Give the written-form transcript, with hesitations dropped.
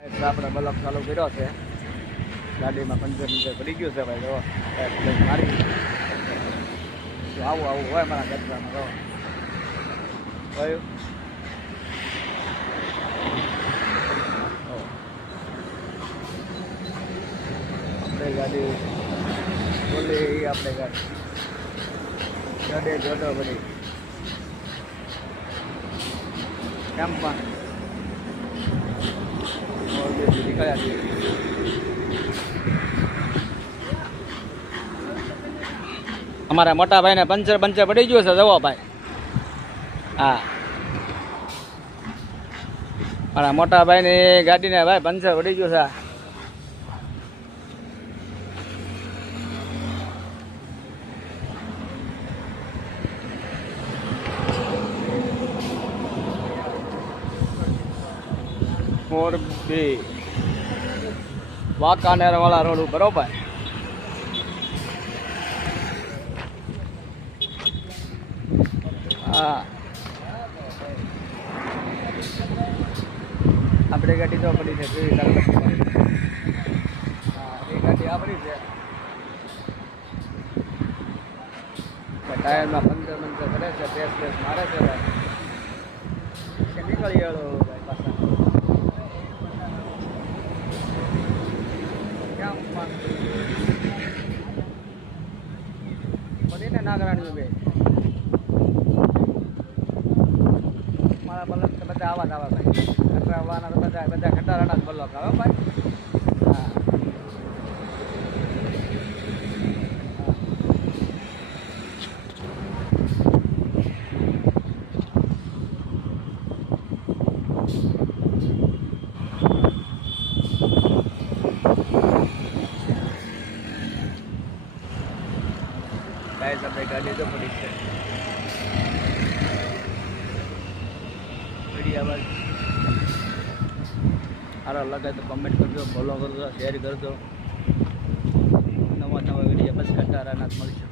આપણે બલક ચાલુ કર્યો છે ગાડીમાં પંચર પડી ગયું છે ભાઈ. જો મારી આવું આવું હોય મારા કચરામાં જો કયું આપણે ગાડી બોલી આપણે ગાડી જડે જોડો બધી કેમ્પમાં નીકળ્યા છીએ. અમારા મોટા ભાઈને પંચર પડી ગયું છે જવો ભાઈ. હા મારા મોટા ભાઈની ગાડીને ભાઈ પંચર પડી ગયું છે. મોરબી વાંકાનેર વાળા રોડ ઉપર બરોબર. હા આપણે ગાડી તો પડી છે કેવી હા એ ગાડી આપણી છે. ટાયરમાં પંચર કરે છે ટેસ્ટ મારે છે ભાઈ. નીકળી ગયો ભાઈ પાછા ને નાગરાણી બે મારા બલક તો બધા આવા જ આવે ભાઈ. ખટાવાના તો બધા ખટારાના જ બલક આવે ભાઈ. હા આપણે ગાડી તો પડી છે. વિડીયો સારો લાગે તો કમેન્ટ કરજો, ફોલો કરજો, શેર કરજો. નવા વિડીયો બસ કંટાળાના જ મળશે.